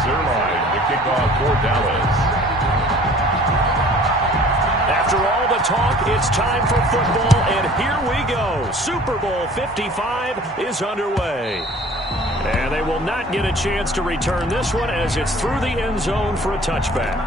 Zuerlein, the kickoff for Dallas. After all the talk, it's time for football, and here we go. Super Bowl 55 is underway. And they will not get a chance to return this one as it's through the end zone for a touchback.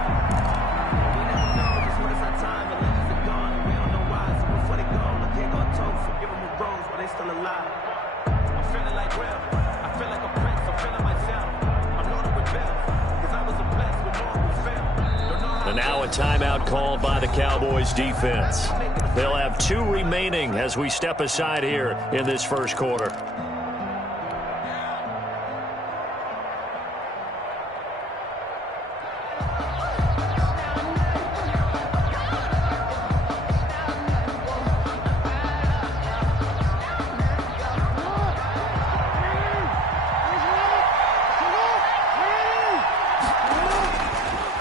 And now a timeout called by the Cowboys defense. They'll have 2 remaining as we step aside here in this first quarter.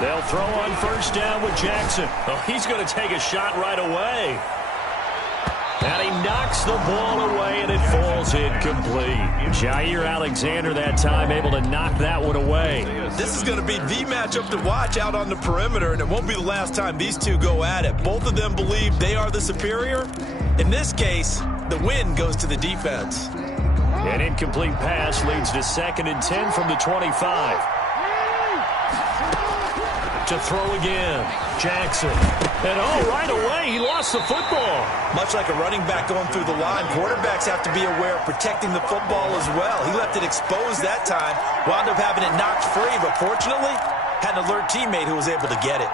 They'll throw on first down with Jackson. Oh, he's going to take a shot right away. And he knocks the ball away, and it falls incomplete. Jair Alexander that time able to knock that one away. This is going to be the matchup to watch out on the perimeter, and it won't be the last time these two go at it. Both of them believe they are the superior. In this case, the win goes to the defense. An incomplete pass leads to 2nd and 10 from the 25. To throw again, Jackson. And right away, he lost the football. Much like a running back going through the line, quarterbacks have to be aware of protecting the football as well. He left it exposed that time, wound up having it knocked free, but fortunately, had an alert teammate who was able to get it.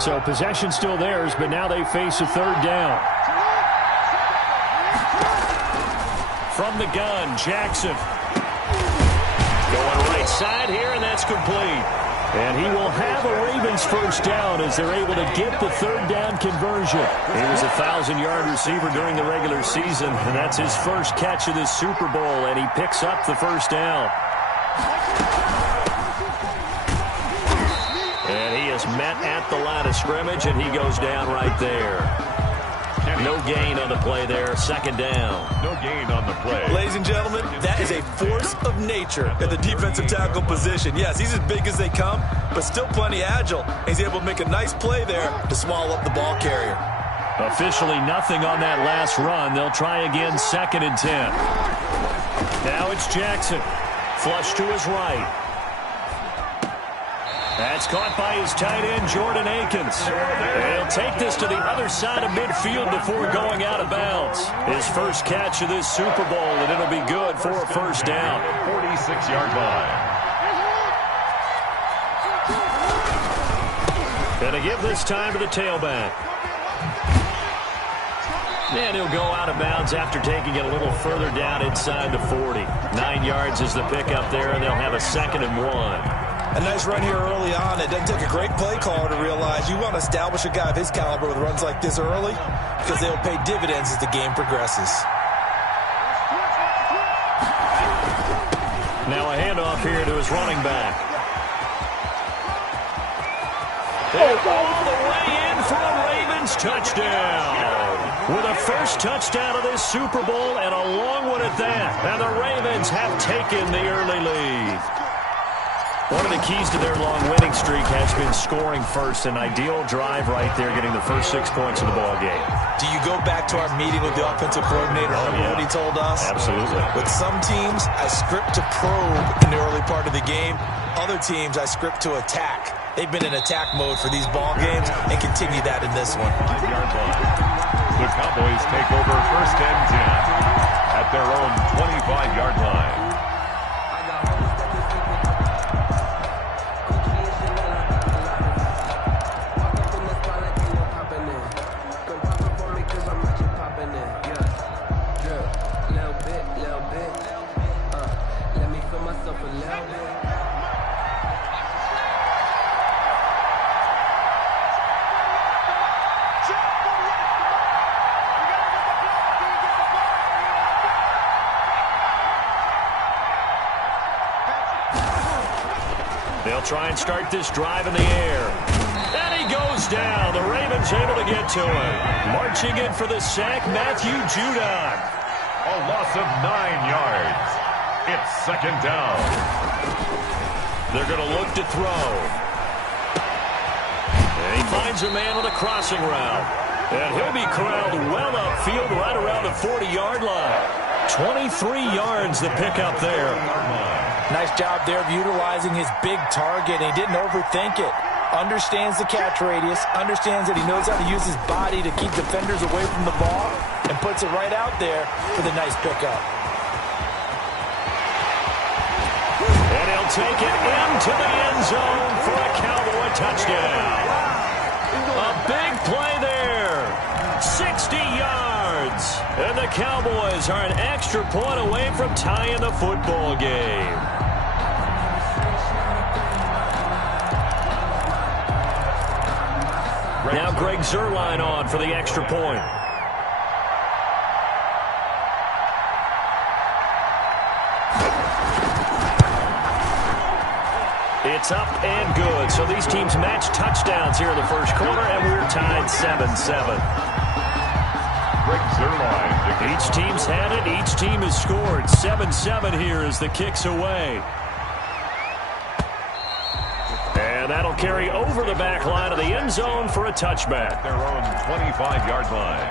So possession still theirs, but now they face a 3rd down. From the gun, Jackson. Going right side here, and that's complete. And he will have a Ravens first down as they're able to get the 3rd down conversion. He was a 1,000-yard receiver during the regular season, and that's his first catch of this Super Bowl, and he picks up the first down. Met at the line of scrimmage, and he goes down right there. No gain on the play there. 2nd down. No gain on the play. Ladies and gentlemen, that is a force of nature at the defensive tackle position. Yes, he's as big as they come, but still plenty agile. He's able to make a nice play there to swallow up the ball carrier. Officially nothing on that last run. They'll try again, 2nd and 10. Now it's Jackson. Flush to his right. That's caught by his tight end, Jordan Akins. He'll take this to the other side of midfield before going out of bounds. His first catch of this Super Bowl, and it'll be good for a first down. 46-yard line. And to give this time to the tailback. And he'll go out of bounds after taking it a little further down inside the 40. 9 yards is the pickup there, and they'll have a 2nd and 1. A nice run here early on. It doesn't take a great play caller to realize you want to establish a guy of his caliber with runs like this early because they'll pay dividends as the game progresses. Now a handoff here to his running back. And all the way in for a Ravens touchdown. With a first touchdown of this Super Bowl and a long one at that. And the Ravens have taken the early lead. One of the keys to their long winning streak has been scoring first. An ideal drive right there, getting the first 6 points of the ball game. Do you go back to our meeting with the offensive coordinator? Remember what he told us? Absolutely. With some teams, I script to probe in the early part of the game. Other teams, I script to attack. They've been in attack mode for these ball games and continue that in this one. The Cowboys take over 1st and 10 at their own 25-yard line. They'll try and start this drive in the air. And he goes down. The Ravens able to get to him. Marching in for the sack, Matthew Judon. A loss of 9 yards. It's second down. They're going to look to throw. And he finds a man on a crossing route. And he'll be corralled well upfield right around the 40-yard line. 23 yards the pickup there. Nice job there of utilizing his big target. He didn't overthink it. Understands the catch radius. Understands that he knows how to use his body to keep defenders away from the ball. And puts it right out there for the nice pickup. And he'll take it into the end zone for a Cowboy touchdown. A big play there. 60 yards. And the Cowboys are an extra point away from tying the football game. Now Greg Zuerlein on for the extra point. It's up and good. So these teams match touchdowns here in the first quarter, and we're tied 7-7. Greg Zuerlein. Each team's had it. Each team has scored. 7-7 here as the kick's away. And that'll carry over the back line of the end zone for a touchback. Their own 25-yard line.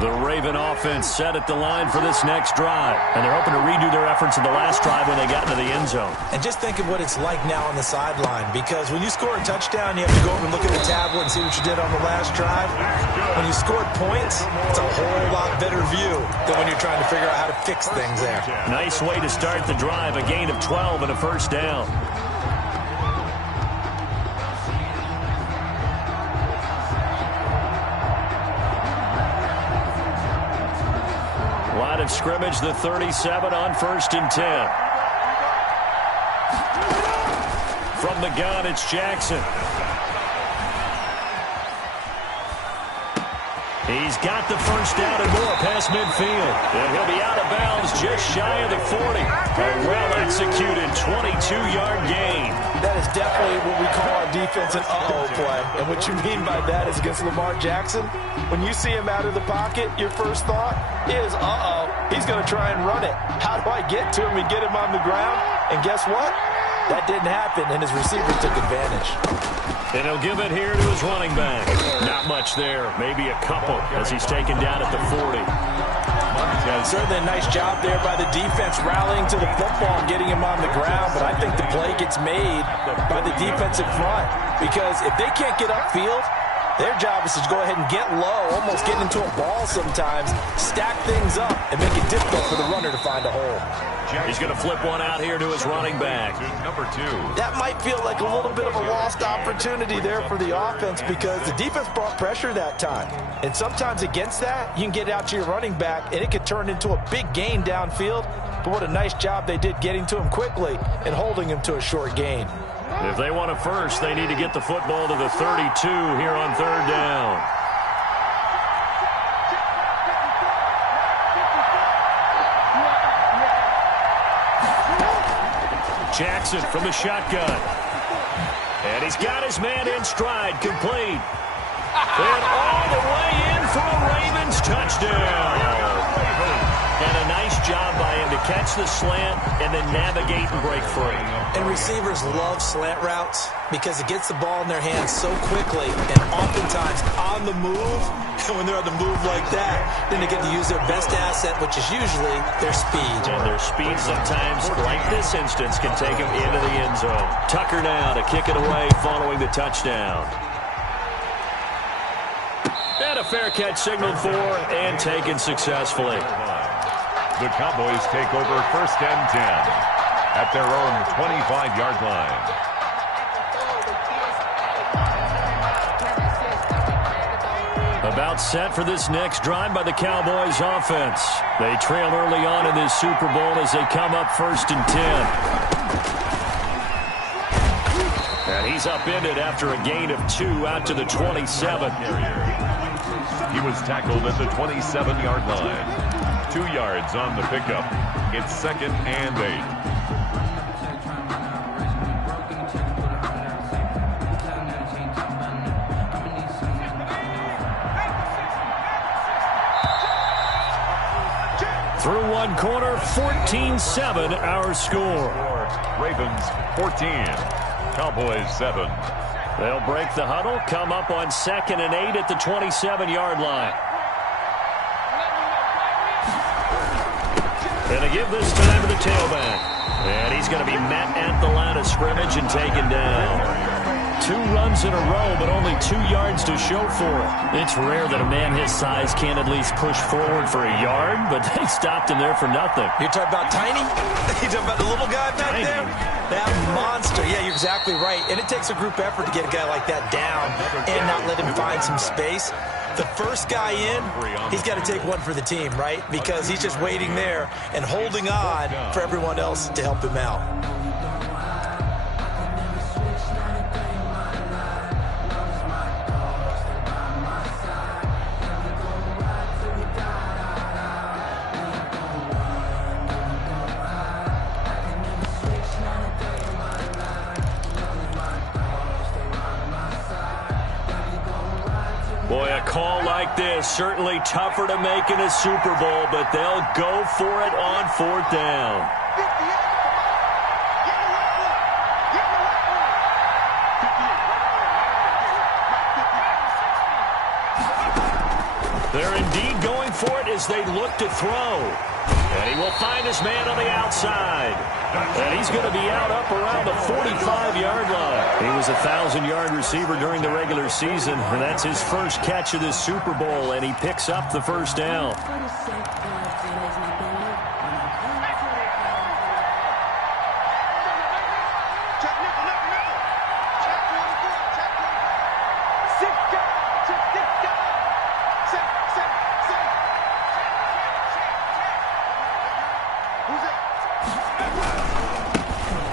The Raven offense set at the line for this next drive. And they're hoping to redo their efforts in the last drive when they got into the end zone. And just think of what it's like now on the sideline. Because when you score a touchdown, you have to go over and look at the tablet and see what you did on the last drive. When you scored points, it's a whole lot better view than when you're trying to figure out how to fix things there. Nice way to start the drive. A gain of 12 and a first down. Line of scrimmage, the 37 on 1st and 10. From the gun, it's Jackson. He's got the first down and more past midfield. And he'll be out of bounds just shy of the 40. A well-executed 22-yard gain. That is definitely what we call our defense an uh-oh play. And what you mean by that is against Lamar Jackson, when you see him out of the pocket, your first thought is, uh-oh, he's going to try and run it. How do I get to him and get him on the ground? And guess what? That didn't happen, and his receiver took advantage. And he'll give it here to his running back. Not much there, maybe a couple as he's taken down at the 40. Certainly a nice job there by the defense rallying to the football and getting him on the ground, but I think the play gets made by the defensive front because if they can't get upfield, their job is to go ahead and get low, almost getting into a ball sometimes, stack things up, and make it difficult for the runner to find a hole. He's going to flip one out here to his running back. Number 2. That might feel like a little bit of a lost opportunity there for the offense because the defense brought pressure that time. And sometimes against that, you can get out to your running back, and it could turn into a big gain downfield. But what a nice job they did getting to him quickly and holding him to a short gain. If they want a first, they need to get the football to the 32 here on 3rd down. Jackson from the shotgun. And he's got his man in stride, complete. And all the way in for a Ravens touchdown. And a nice job by him to catch the slant and then navigate and break free. And receivers love slant routes because it gets the ball in their hands so quickly and oftentimes on the move. And when they're on the move like that, then they get to use their best asset, which is usually their speed. And their speed sometimes, like this instance, can take them into the end zone. Tucker now to kick it away following the touchdown. And a fair catch signaled for and taken successfully. The Cowboys take over 1st and 10 at their own 25-yard line. About set for this next drive by the Cowboys offense. They trail early on in this Super Bowl as they come up 1st and 10. And he's upended after a gain of 2 out to the 27. He was tackled at the 27-yard line. 2 yards on the pickup. It's 2nd and 8. one corner, 14-7 our score. Ravens 14, Cowboys 7. They'll break the huddle, come up on 2nd and 8 at the 27-yard line. And they give this time to the tailback. And he's going to be met at the line of scrimmage and taken down. 2 runs in a row, but only 2 yards to show for it. It's rare that a man his size can't at least push forward for a yard, but they stopped him there for nothing. You're talking about Tiny? You're talking about the little guy back there? That monster. Yeah, you're exactly right. And it takes a group effort to get a guy like that down and not let him find some space. The first guy in, he's got to take one for the team, right? Because he's just waiting there and holding on for everyone else to help him out. Boy, a call like this, certainly tougher to make in a Super Bowl, but they'll go for it on 4th down. They're indeed going for it as they look to throw. And he will find his man on the outside. And he's going to be out up around the 45-yard line. He was a 1,000-yard receiver during the regular season, and that's his first catch of this Super Bowl, and he picks up the first down.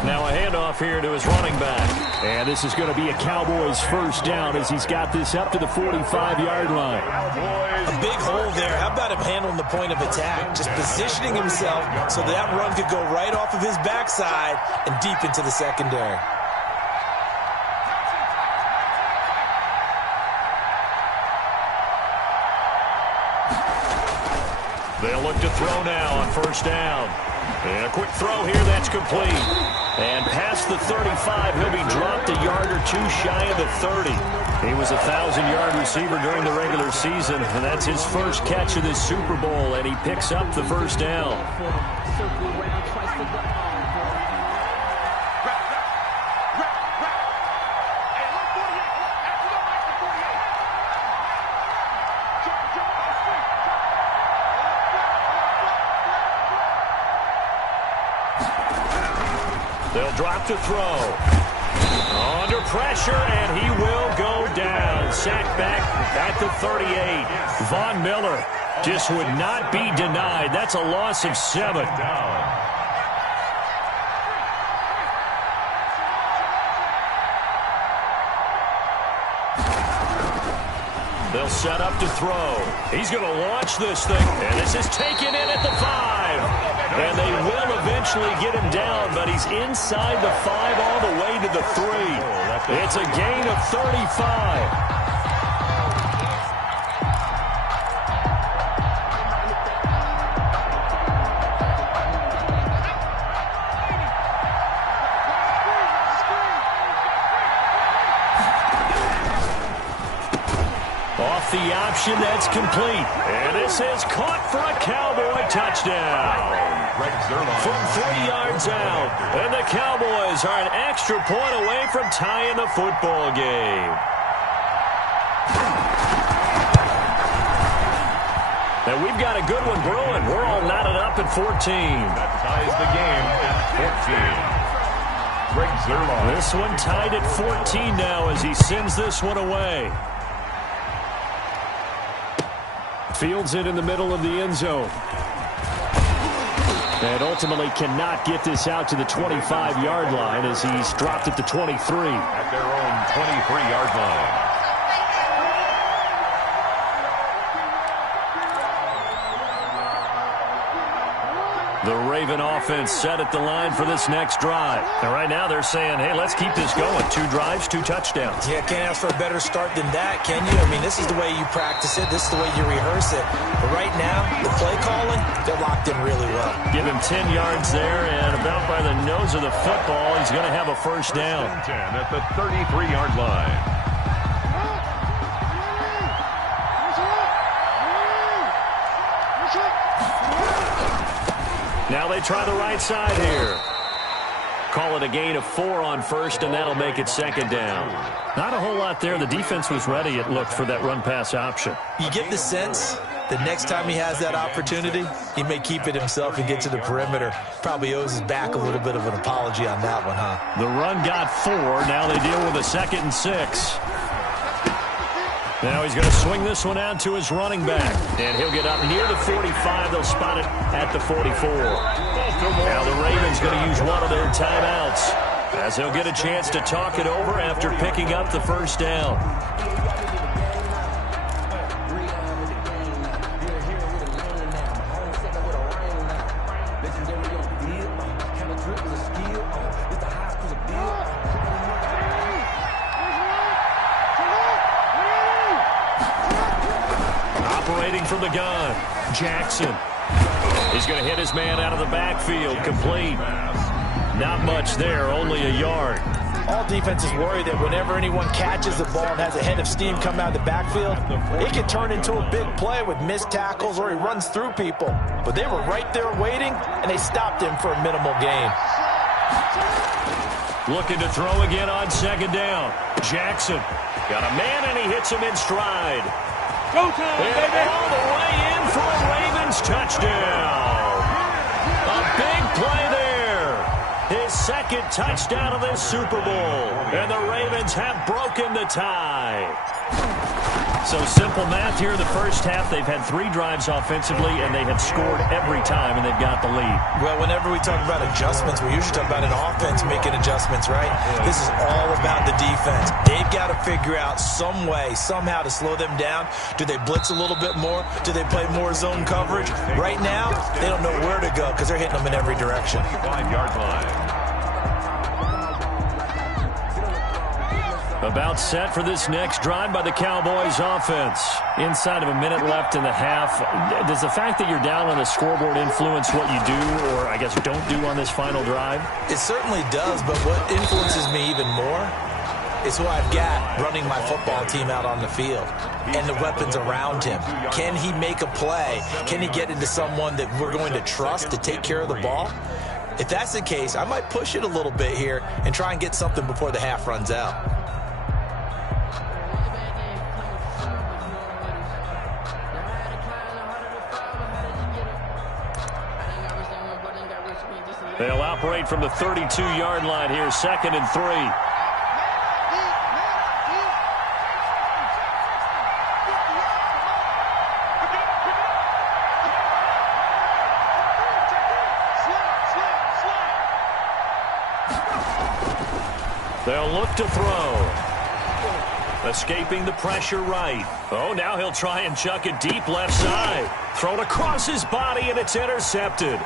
Now a handoff here to his running back. And this is going to be a Cowboys first down as he's got this up to the 45-yard line. A big hole there. How about him handling the point of attack? Just positioning himself so that run could go right off of his backside and deep into the secondary. They'll look to throw now on first down. And a quick throw here, that's complete. And past the 35, he'll be dropped a yard or 2 shy of the 30. He was a 1,000-yard receiver during the regular season, and that's his first catch of this Super Bowl, and he picks up the first down. They'll drop to throw. Under pressure, and he will go down. Sacked back at the 38. Von Miller just would not be denied. That's a loss of 7. They'll set up to throw. He's going to launch this thing, and this is taken in at the 5. And they will eventually get him down, but he's inside the 5 all the way to the 3. It's a gain of 35. Off the option, that's complete. And this is caught for a Cowboy touchdown. From 3 yards out. And the Cowboys are an extra point away from tying the football game. And we've got a good one brewing. We're all knotted up at 14. That ties the game at 14. Greg Zuerlein. This one tied at 14 now as he sends this one away. Fields it in the middle of the end zone. And ultimately cannot get this out to the 25-yard line as he's dropped at the 23. At their own 23-yard line. The Raven offense set at the line for this next drive. And right now they're saying, hey, let's keep this going. 2 drives, 2 touchdowns. Yeah, can't ask for a better start than that, can you? I mean, this is the way you practice it. This is the way you rehearse it. But right now, the play calling, they're locked in really well. Give him 10 yards there, and about by the nose of the football, he's going to have a first down. 10 at the 33-yard line. Now they try the right side here. Call it a gain of 4 on first, and that'll make it second down. Not a whole lot there. The defense was ready, it looked, for that run-pass option. You get the sense that next time he has that opportunity, he may keep it himself and get to the perimeter. Probably owes his back a little bit of an apology on that one, huh? The run got 4. Now they deal with a 2nd and 6. Now he's going to swing this one out to his running back. And he'll get up near the 45. They'll spot it at the 44. Now the Ravens going to use one of their timeouts, as they'll get a chance to talk it over after picking up the first down. Operating from the gun, Jackson. He's going to hit his man out of the backfield, complete. Not much there, only a yard. All defenses worry that whenever anyone catches the ball and has a head of steam come out of the backfield, it can turn into a big play with missed tackles or he runs through people. But they were right there waiting, and they stopped him for a minimal gain. Looking to throw again on second down. Jackson got a man, and he hits him in stride. Go time, baby. All the way in for a Ravens touchdown. A big play there. His 2nd touchdown of this Super Bowl. And the Ravens have broken the tie. So simple math here. The first half, they've had 3 drives offensively, and they have scored every time, and they've got the lead. Well, whenever we talk about adjustments, we usually talk about an offense making adjustments, right? This is all about the defense. They've got to figure out some way, somehow to slow them down. Do they blitz a little bit more? Do they play more zone coverage? Right now, they don't know where to go because they're hitting them in every direction. 5-yard line. About set for this next drive by the Cowboys offense. Inside of a minute left in the half. Does the fact that you're down on the scoreboard influence what you do, or I guess don't do on this final drive? It certainly does, but what influences me even more is who I've got running my football team out on the field and the weapons around him. Can he make a play? Can he get into someone that we're going to trust to take care of the ball? If that's the case, I might push it a little bit here and try and get something before the half runs out. They'll operate from the 32-yard line here, 2nd and 3. They'll look to throw. Escaping the pressure right. Oh, now he'll try and chuck it deep left side. Thrown across his body, and it's intercepted.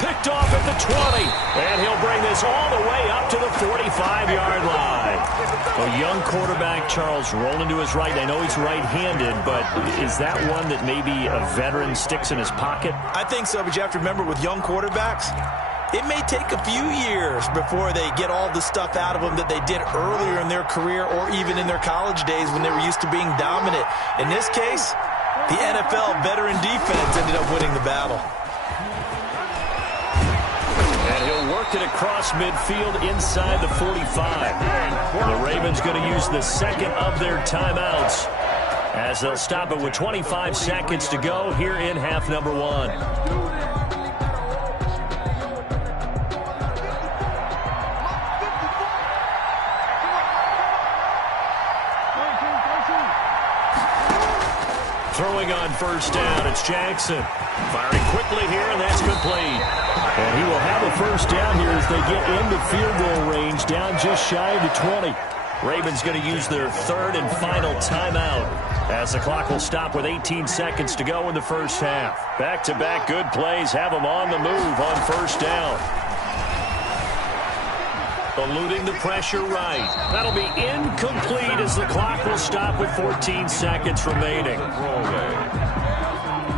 Picked off at the 20, and he'll bring this all the way up to the 45-yard line. A young quarterback, Charles, rolling to his right. I know he's right-handed, but is that one that maybe a veteran sticks in his pocket? I think so, but you have to remember with young quarterbacks, it may take a few years before they get all the stuff out of them that they did earlier in their career or even in their college days when they were used to being dominant. In this case, the NFL veteran defense ended up winning the battle. And he'll work it across midfield inside the 45. The Ravens going to use the 2nd of their timeouts as they'll stop it with 25 seconds to go here in half number 1. Throwing on first down, it's Jackson. Firing quickly here, and that's complete. And he will have a first down here as they get into field goal range, down just shy of the 20. Ravens going to use their 3rd and final timeout. as the clock will stop with 18 seconds to go in the first half. Back-to-back good plays have them on the move on first down. Eluding the pressure right. That'll be incomplete as the clock will stop with 14 seconds remaining.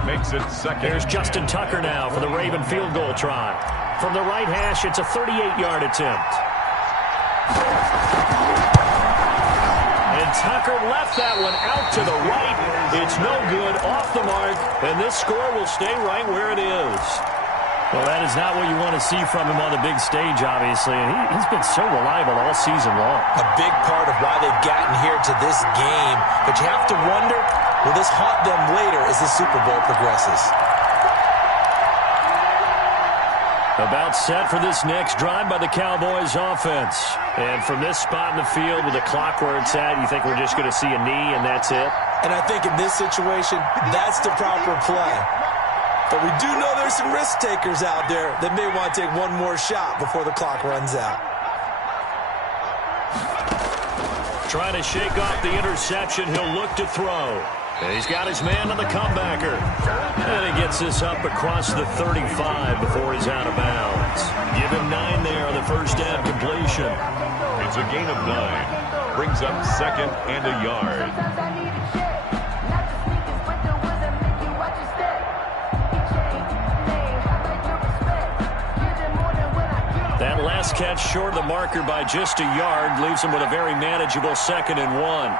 Makes it second. There's Justin Tucker now for the Raven field goal try. From the right hash, it's a 38-yard attempt. And Tucker left that one out to the right. It's no good, off the mark, and this score will stay right where it is. Well, that is not what you want to see from him on the big stage, obviously. And he's been so reliable all season long. A big part of why they've gotten here to this game. But you have to wonder, will this haunt them later as the Super Bowl progresses? About set for this next drive by the Cowboys offense. And from this spot in the field with the clock where it's at, you think we're just going to see a knee and that's it? And I think in this situation, that's the proper play. But we do know there's some risk takers out there that may want to take one more shot before the clock runs out. Trying to shake off the interception, he'll look to throw. And he's got his man on the comebacker. And he gets this up across the 35 before he's out of bounds. Give him 9 there on the first down completion. It's a gain of 9. Brings up second and a yard. That last catch short of the marker by just a yard leaves him with a very manageable second and 1.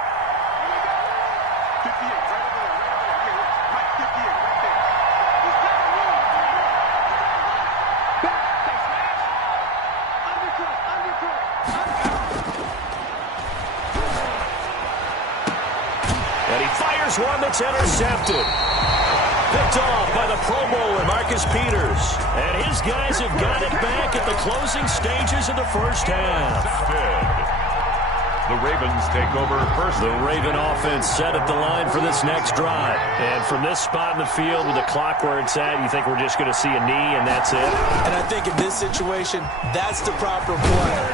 And he fires one that's intercepted. Picked off by the Pro Bowler, Marcus Peters. And his guys have got it back at the closing stages of the first half. The Ravens take over first. The Raven offense set at the line for this next drive. And from this spot in the field with the clock where it's at, you think we're just going to see a knee and that's it? And I think in this situation, that's the proper play.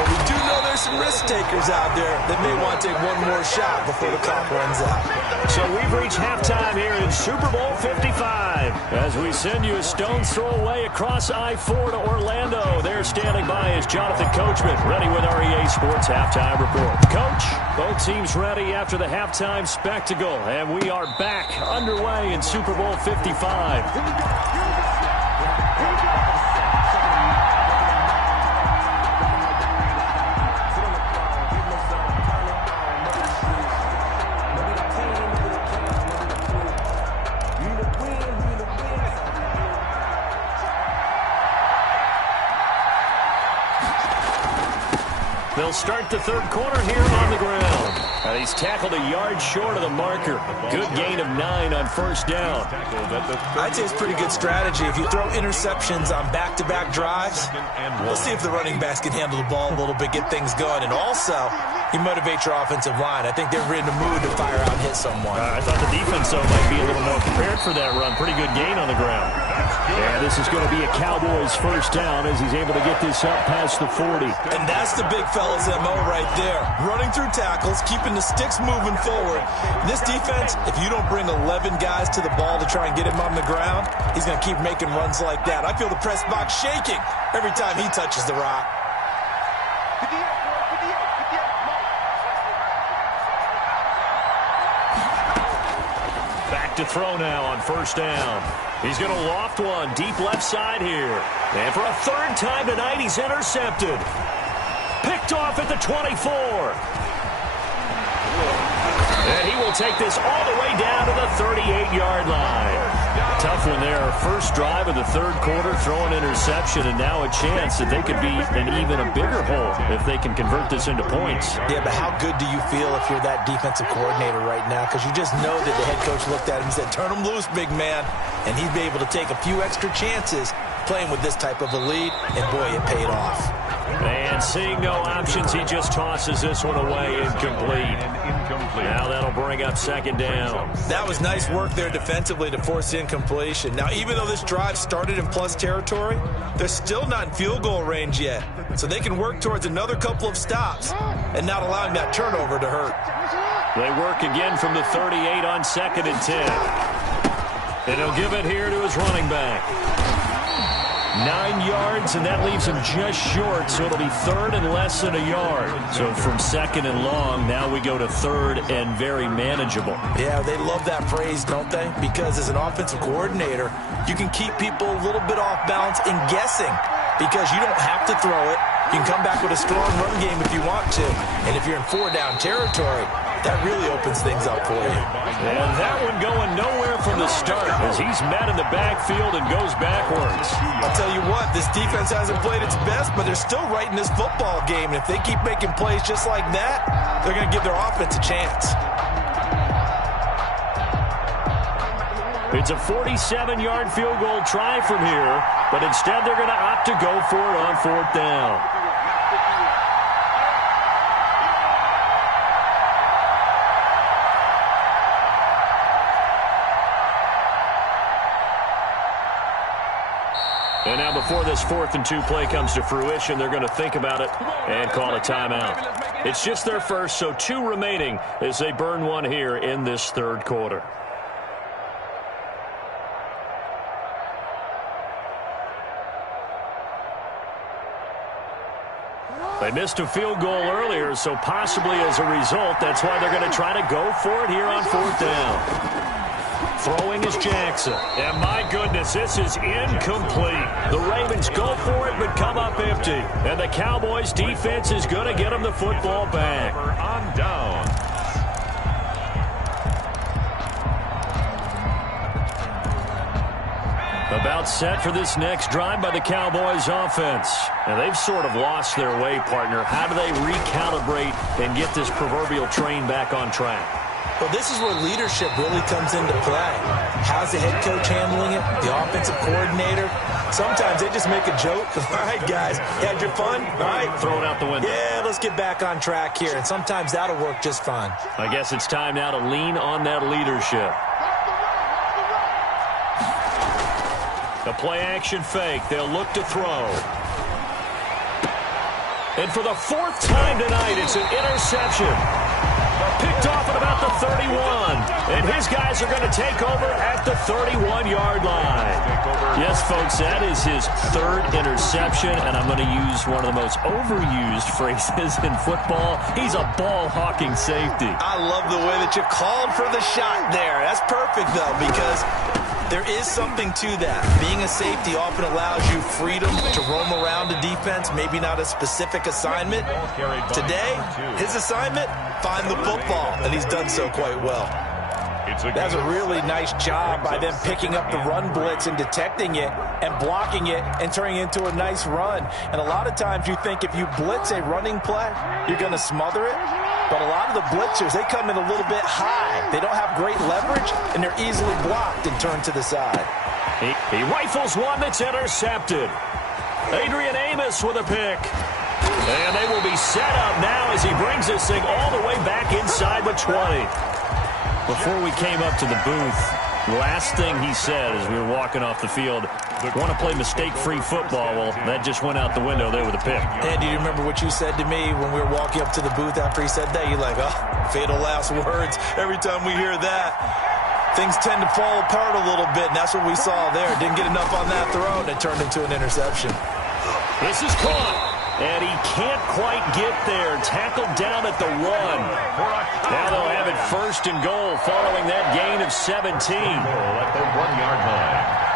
But we do know there's some risk takers out there that may want to take one more shot before the clock runs out. So we've reached halftime here in Super Bowl 55. As we send you a stone's throw away across I-4 to Orlando. There standing by is Jonathan Coachman, ready with REA Sports Halftime Report. Coach, both teams ready after the halftime spectacle. And we are back underway in Super Bowl 55. They'll start the third quarter here on the ground. And he's tackled a yard short of the marker. Good gain of 9 on first down. I'd say it's pretty good strategy. If you throw interceptions on back-to-back drives, we'll see if the running backs can handle the ball a little bit, get things going. And also, you motivate your offensive line. I think they're in the mood to fire out and hit someone. I thought the defense, though, might be a little more prepared for that run. Pretty good gain on the ground. And this is going to be a Cowboys first down as he's able to get this up past the 40. And that's the big fella's MO right there. Running through tackles, keeping the sticks moving forward. This defense, if you don't bring 11 guys to the ball to try and get him on the ground, he's going to keep making runs like that. I feel the press box shaking every time he touches the rock. Back to throw now on first down. He's going to loft one deep left side here. And for a third time tonight, he's intercepted. Picked off at the 24. And he will take this all the way down to the 38-yard line. Tough one there. First drive of the third quarter, throwing interception, and now a chance that they could be in even a bigger hole if they can convert this into points. Yeah, but how good do you feel if you're that defensive coordinator right now? Because you just know that the head coach looked at him and said, turn him loose, big man. And he'd be able to take a few extra chances playing with this type of a lead, and boy, it paid off. And seeing no options, he just tosses this one away, incomplete. Now that'll bring up second down. That was nice work there defensively to force incompletion. Now, even though this drive started in plus territory, they're still not in field goal range yet. So they can work towards another couple of stops and not allowing that turnover to hurt. They work again from the 38 on 2nd and 10. And he'll give it here to his running back. 9 yards, and that leaves him just short, so it'll be 3rd and less than a yard. So from 2nd and long, now we go to 3rd and very manageable. Yeah, they love that phrase, don't they? Because as an offensive coordinator, you can keep people a little bit off balance and guessing because you don't have to throw it. You can come back with a strong run game if you want to. And if you're in 4-down territory, that really opens things up for you. And that one going nowhere from the start as he's met in the backfield and goes backwards. I'll tell you what, this defense hasn't played its best, but they're still right in this football game. And if they keep making plays just like that, they're going to give their offense a chance. It's a 47-yard field goal try from here, but instead they're going to opt to go for it on 4th down. And now before this 4th and 2 play comes to fruition, they're going to think about it and call a timeout. It's just their first, so 2 remaining as they burn one here in this 3rd quarter. They missed a field goal earlier, so possibly as a result, that's why they're going to try to go for it here on 4th down. Throwing is Jackson. And my goodness, this is incomplete. The Ravens go for it but come up empty. And the Cowboys defense is going to get them the football back. On down. About set for this next drive by the Cowboys offense. And they've sort of lost their way, partner. How do they recalibrate and get this proverbial train back on track? Well, this is where leadership really comes into play. How's the head coach handling it? The offensive coordinator? Sometimes they just make a joke. All right, guys, you had your fun? All right. Throw it out the window. Yeah, let's get back on track here. And sometimes that'll work just fine. I guess it's time now to lean on that leadership. The play-action fake. They'll look to throw. And for the 4th time tonight, it's an interception. Picked off at about the 31. And his guys are going to take over at the 31-yard line. Yes, folks, that is his 3rd interception, and I'm going to use one of the most overused phrases in football. He's a ball-hawking safety. I love the way that you called for the shot there. That's perfect, though, because there is something to that. Being a safety often allows you freedom to roam around a defense, maybe not a specific assignment. Today, his assignment, find the football, and he's done so quite well. That's a really nice job by them picking up the run blitz and detecting it and blocking it and turning it into a nice run. And a lot of times you think if you blitz a running play, you're going to smother it. But a lot of the blitzers, they come in a little bit high. They don't have great leverage, and they're easily blocked and turned to the side. He rifles one that's intercepted. Adrian Amos with a pick. And they will be set up now as he brings this thing all the way back inside the 20. Before we came up to the booth, last thing he said as we were walking off the field, want to play mistake-free football. Well, that just went out the window there with a pick. And do you remember what you said to me when we were walking up to the booth after he said that? You're like, oh, fatal last words. Every time we hear that, things tend to fall apart a little bit, and that's what we saw there. Didn't get enough on that throw, and it turned into an interception. This is caught. And he can't quite get there. Tackled down at the 1. Now they'll have it 1st and goal following that gain of 17. At the 1-yard line.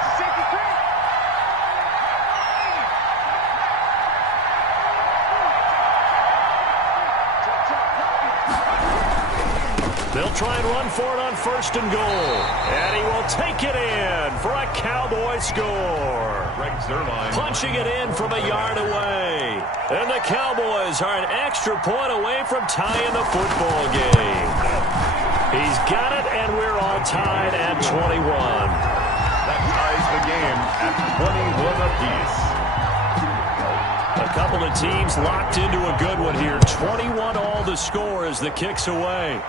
They'll try and run for it on 1st and goal. And he will take it in for a Cowboy score. Punching it in from a yard away. And the Cowboys are an extra point away from tying the football game. He's got it, and we're all tied at 21. That ties the game at 21 apiece. A couple of teams locked into a good one here. 21 all the score as the kick's away.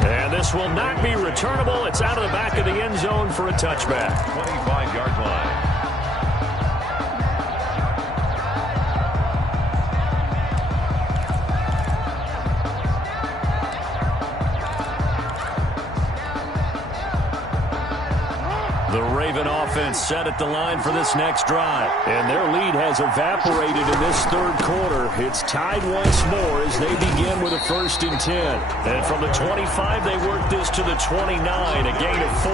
And this will not be returnable. It's out of the back of the end zone for a touchback. 25-yard line. offense set at the line for this next drive. And their lead has evaporated in this third quarter. It's tied once more as they begin with a 1st and 10. And from the 25, they work this to the 29, a gain of 4.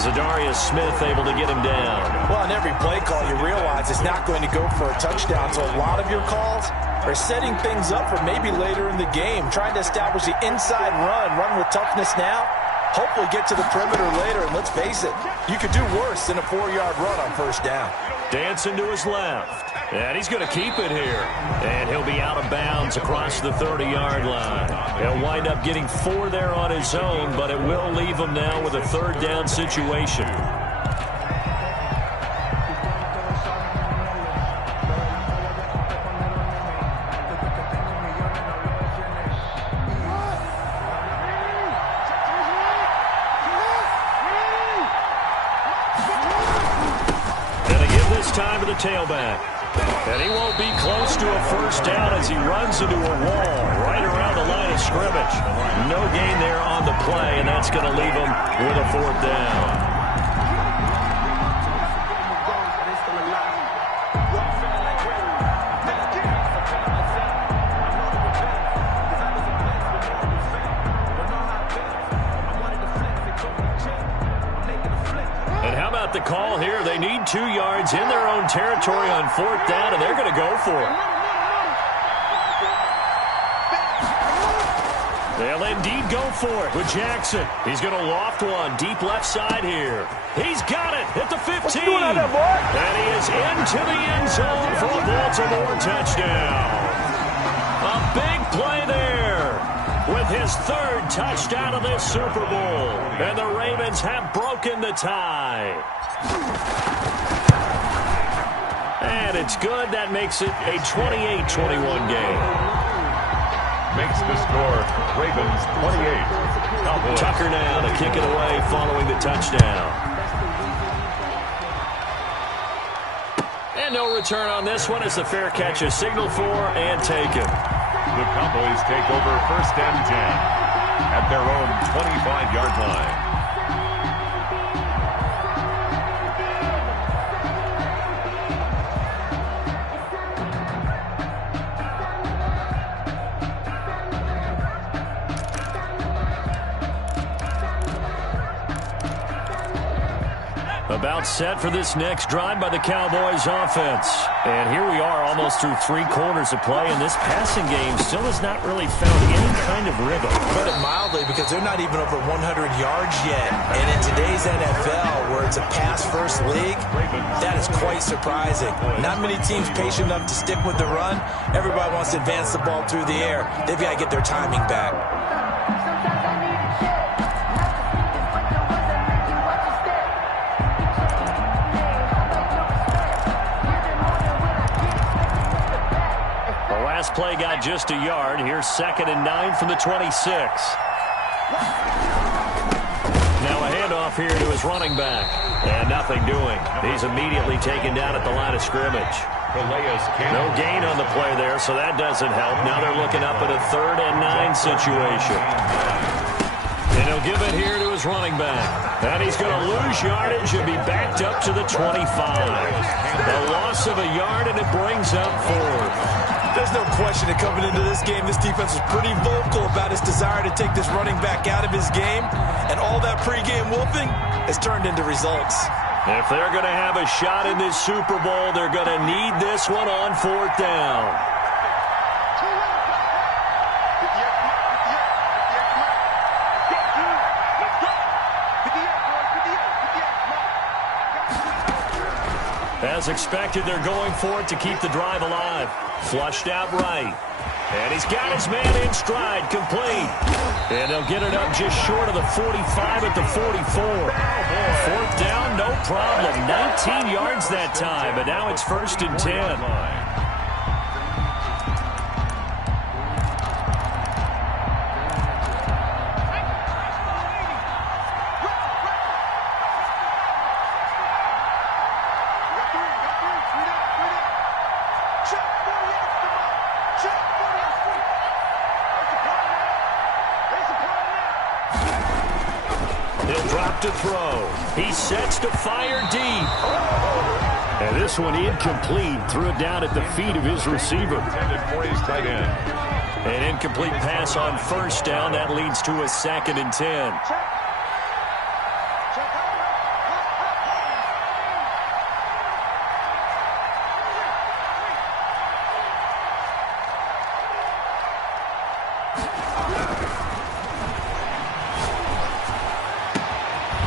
Zadarius Smith able to get him down. Well, on every play call, you realize it's not going to go for a touchdown. So a lot of your calls are setting things up for maybe later in the game, trying to establish the inside run with toughness now. Hopefully get to the perimeter later, and let's face it, you could do worse than a 4-yard run on 1st down. Dancing to his left. And he's going to keep it here. And he'll be out of bounds across the 30-yard line. He'll wind up getting 4 there on his own, but it will leave him now with a 3rd down situation. Time to the tailback. And he won't be close to a 1st down as he runs into a wall right around the line of scrimmage. No gain there on the play, and that's going to leave him with a 4th down. The call here, they need 2 yards in their own territory on 4th down, and they're going to go for it. They'll indeed go for it with Jackson. He's going to loft one deep left side here. He's got it at the 15. And he is into the end zone for a Baltimore touchdown. A big play there with his 3rd touchdown of this Super Bowl. And the Ravens have broken the tie. And it's good. That makes it a 28-21 game. Makes the score Ravens 28. Cowboys. Tucker now to kick it away following the touchdown. And no return on this one as the fair catch is signaled for and taken. The Cowboys take over 1st and 10 at their own 25-yard line. About set for this next drive by the Cowboys offense. And here we are almost through 3 quarters of play, and this passing game still has not really found any kind of rhythm. Put it mildly, because they're not even over 100 yards yet. And in today's NFL, where it's a pass-first league, that is quite surprising. Not many teams patient enough to stick with the run. Everybody wants to advance the ball through the air. They've got to get their timing back. Play got just a yard. Here's 2nd and 9 from the 26. Now a handoff here to his running back. And nothing doing. He's immediately taken down at the line of scrimmage. No gain on the play there, so that doesn't help. Now they're looking up at a 3rd and 9 situation. And he'll give it here to his running back. And he's going to lose yardage and be backed up to the 25. A loss of a yard, and it brings up 4th. There's no question that coming into this game, this defense was pretty vocal about its desire to take this running back out of his game. And all that pregame wolfing has turned into results. If they're going to have a shot in this Super Bowl, they're going to need this one on 4th down. As expected, they're going for it to keep the drive alive. Flushed out right. And he's got his man in stride, complete. And they'll get it up just short of the 45 at the 44. 4th down, no problem. 19 yards that time, but now it's 1st and 10. drop to throw. He sets to fire deep. And this one incomplete. Threw it down at the feet of his receiver. Intended for his tight end. An incomplete pass on first down. That leads to a 2nd and 10.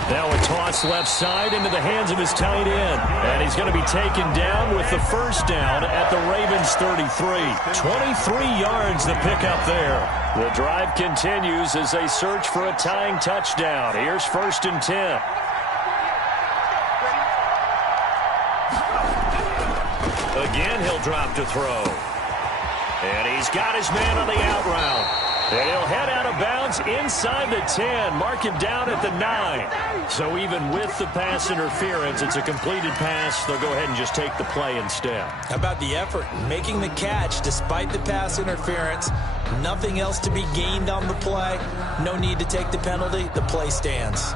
Now a toss left side into the hands of his tight end. And he's going to be taken down with the first down at the Ravens 33. 23 yards the pickup there. The drive continues as they search for a tying touchdown. Here's 1st and 10. Again, he'll drop to throw. And he's got his man on the out route. And he'll head out of bounds inside the 10. Mark him down at the 9. So even with the pass interference, it's a completed pass. They'll go ahead and just take the play instead. How about the effort? Making the catch despite the pass interference. Nothing else to be gained on the play. No need to take the penalty. The play stands.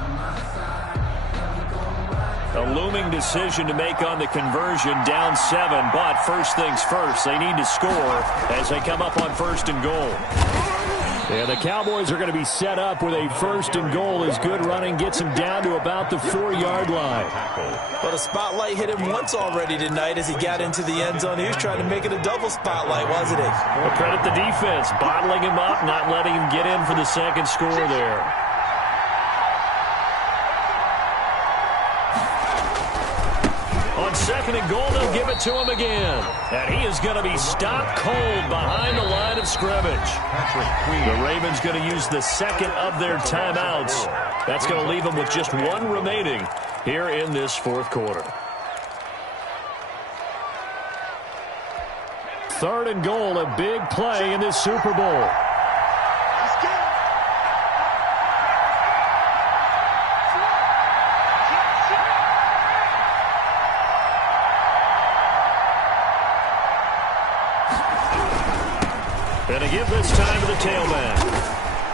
A looming decision to make on the conversion, down 7. But first things first, they need to score as they come up on 1st and goal. And the Cowboys are going to be set up with a 1st and goal as good running gets him down to about the 4-yard line. But a spotlight hit him once already tonight as he got into the end zone. He was trying to make it a double spotlight, wasn't he? Well, credit the defense, bottling him up, not letting him get in for the 2nd score there. On 2nd and goal, they'll give it to him again. And he is going to be stopped cold behind the line of scrimmage. The Ravens going to use the 2nd of their timeouts. That's going to leave them with just 1 remaining here in this 4th quarter. 3rd and goal, a big play in this Super Bowl. And a give this time to the tailback.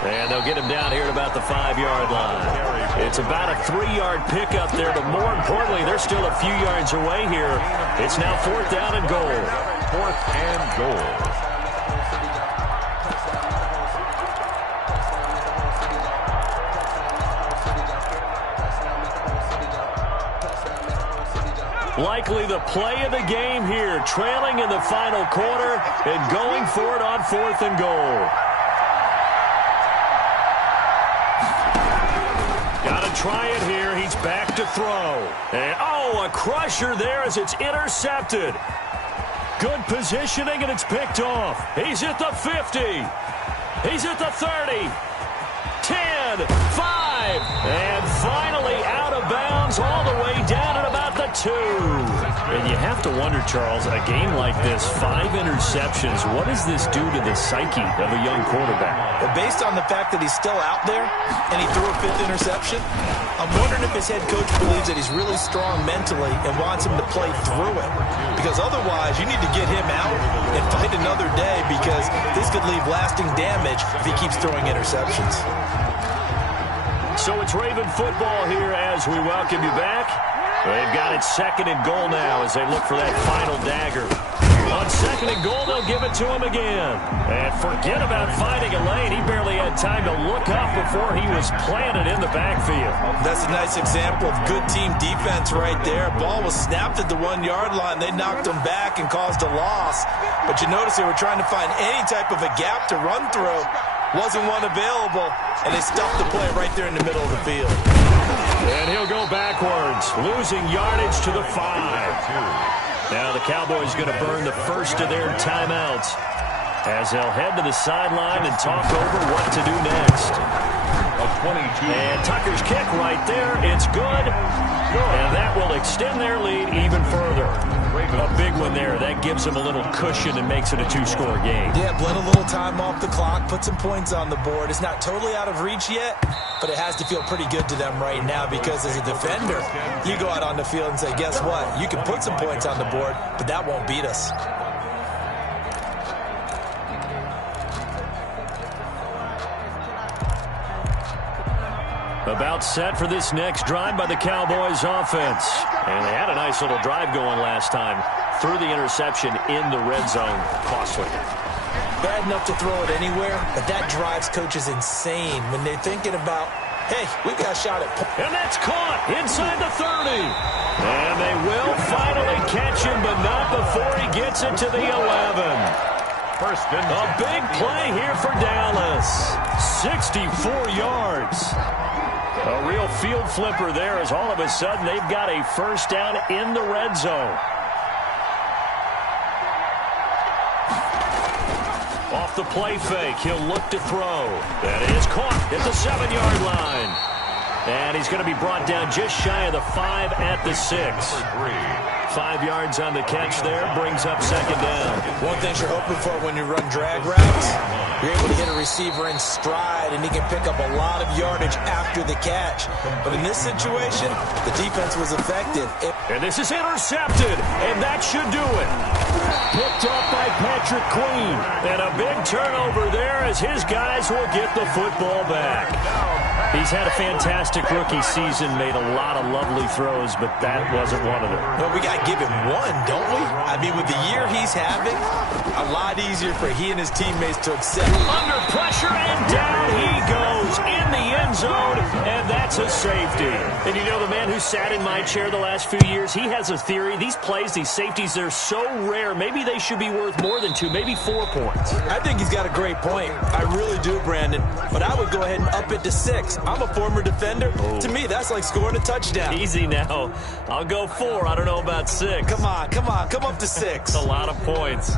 And they'll get him down here at about the 5-yard line. It's about a 3-yard pickup there, but more importantly, they're still a few yards away here. It's now 4th down and goal. 4th and goal. Likely the play of the game here, trailing in the final quarter and going for it on 4th and goal. Got to try it here. He's back to throw. And, a crusher there as it's intercepted. Good positioning, and it's picked off. He's at the 50. He's at the 30. 10, 5, and finally out of bounds all the way down at about the 2. And you have to wonder, Charles, a game like this, 5 interceptions, what does this do to the psyche of a young quarterback? Well, based on the fact that he's still out there and he threw a 5th interception, I'm wondering if his head coach believes that he's really strong mentally and wants him to play through it. Because otherwise, you need to get him out and fight another day, because this could leave lasting damage if he keeps throwing interceptions. So it's Raven football here as we welcome you back. They've got it 2nd and goal now as they look for that final dagger. On 2nd and goal, they'll give it to him again. And forget about finding a lane. He barely had time to look up before he was planted in the backfield. That's a nice example of good team defense right there. Ball was snapped at the 1-yard line. They knocked him back and caused a loss. But you notice they were trying to find any type of a gap to run through. Wasn't one available, and they stuffed the play right there in the middle of the field. And he'll go backwards, losing yardage to the 5. Now the Cowboys going to burn the first of their timeouts as they'll head to the sideline and talk over what to do next. A 22. And Tucker's kick right there. It's good. And that will extend their lead even further. A big one there. That gives them a little cushion and makes it a 2-score game. Yeah, blend a little time off the clock, put some points on the board. It's not totally out of reach yet, but it has to feel pretty good to them right now, because as a defender, you go out on the field and say, guess what? You can put some points on the board, but that won't beat us. About set for this next drive by the Cowboys offense. And they had a nice little drive going last time. Threw the interception in the red zone. Costly. Bad enough to throw it anywhere, but that drives coaches insane when they're thinking about, hey, we've got a shot at... And that's caught inside the 30. And they will finally catch him, but not before he gets it to the 11. First and a big play here for Dallas. 64 yards. A real field flipper there as all of a sudden they've got a first down in the red zone. Off the play fake, he'll look to throw. That is caught at the 7-yard line. And he's going to be brought down just shy of the 5 at the 6. 5 yards on the catch there, brings up second down. One thing you're hoping for when you run drag routes, you're able to hit a receiver in stride, and he can pick up a lot of yardage after the catch. But in this situation, the defense was effective. And this is intercepted, and that should do it. Picked up by Patrick Queen. And a big turnover there as his guys will get the football back. He's had a fantastic rookie season, made a lot of lovely throws, but that wasn't one of them. Well, we got to give him one, don't we? I mean, with the year he's having, a lot easier for he and his teammates to accept. Under pressure, and down he goes in the end zone, and that's a safety. And you know, the man who sat in my chair the last few years, he has a theory. These plays, these safeties, they're so rare. Maybe they should be worth more than 2, maybe 4 points. I think he's got a great point. I really do, Brandon. But I would go ahead and up it to 6. I'm a former defender. Oh. To me, that's like scoring a touchdown. Easy now. I'll go 4. I don't know about 6. Come on. Come up to 6. That's a lot of points.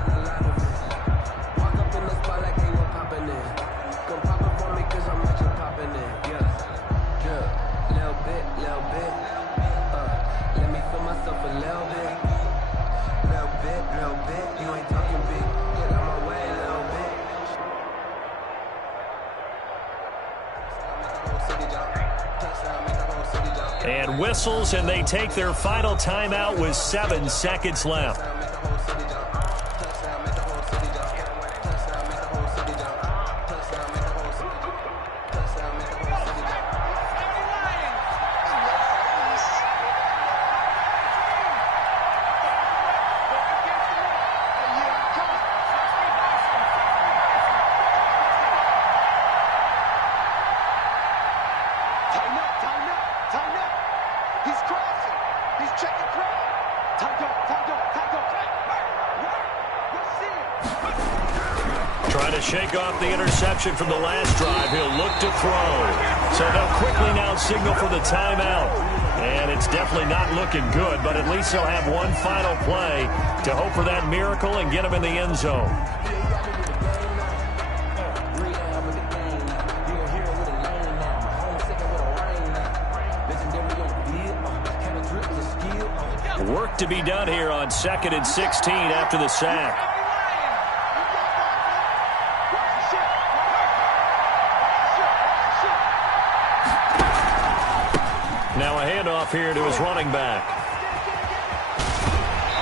And whistles, and they take their final timeout with 7 seconds left. Trying to shake off the interception from the last drive. He'll look to throw. So they'll quickly now signal for the timeout. And it's definitely not looking good, but at least they'll have one final play to hope for that miracle and get him in the end zone. Work to be done here on 2nd and 16 after the sack. Now a handoff here to his running back.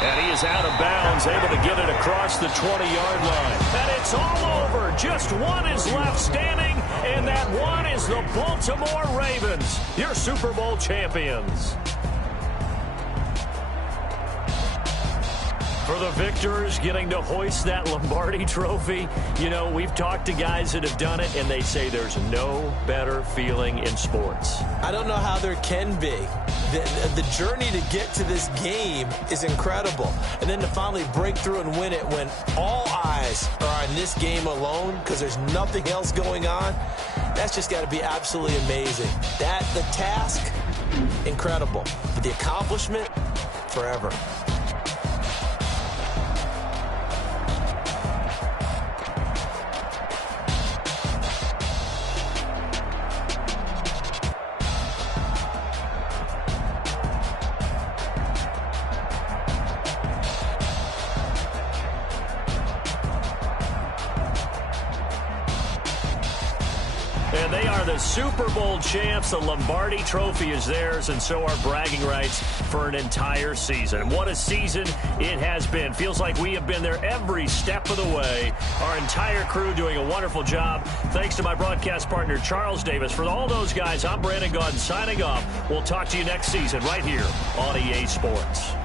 And he is out of bounds, able to get it across the 20-yard line. And it's all over. Just one is left standing, and that one is the Baltimore Ravens, your Super Bowl champions. For the victors, getting to hoist that Lombardi trophy, you know, we've talked to guys that have done it, and they say there's no better feeling in sports. I don't know how there can be. The journey to get to this game is incredible. And then to finally break through and win it when all eyes are on this game alone because there's nothing else going on, that's just got to be absolutely amazing. The task, incredible. But the accomplishment, forever. And they are the Super Bowl champs. The Lombardi trophy is theirs, and so are bragging rights for an entire season. What a season it has been. Feels like we have been there every step of the way. Our entire crew doing a wonderful job. Thanks to my broadcast partner, Charles Davis. For all those guys, I'm Brandon Gaudin signing off. We'll talk to you next season right here on EA Sports.